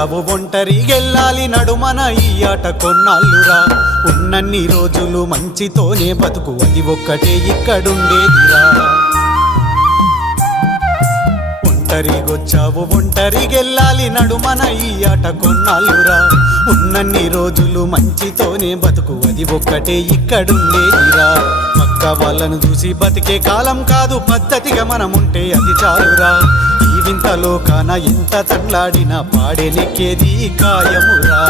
అవు ఒంటరిగెళ్ళాలి నడుమన ఈ ఆట కొన్నాళ్ళురా. ఉన్నన్ని రోజులు మంచితోనే బతుకు, అది ఒక్కటే ఇక్కడుండేదిరా. ఒంటరిగొచ్చావు ఒంటరిగెళ్ళాలి నడుమన ఈ ఆట కొన్నాళ్ళురా. ఉన్నన్ని రోజులు మంచితోనే బతుకు, అది ఒక్కటే ఇక్కడుండేదిరా. పక్క వాళ్ళను చూసి బతికే కాలం కాదు, పద్ధతిగా మనముంటే అది చాలురా. ఈ వింత లోకాన ఎంత తట్లాడినా పాడెనెక్కేది కాయమురా.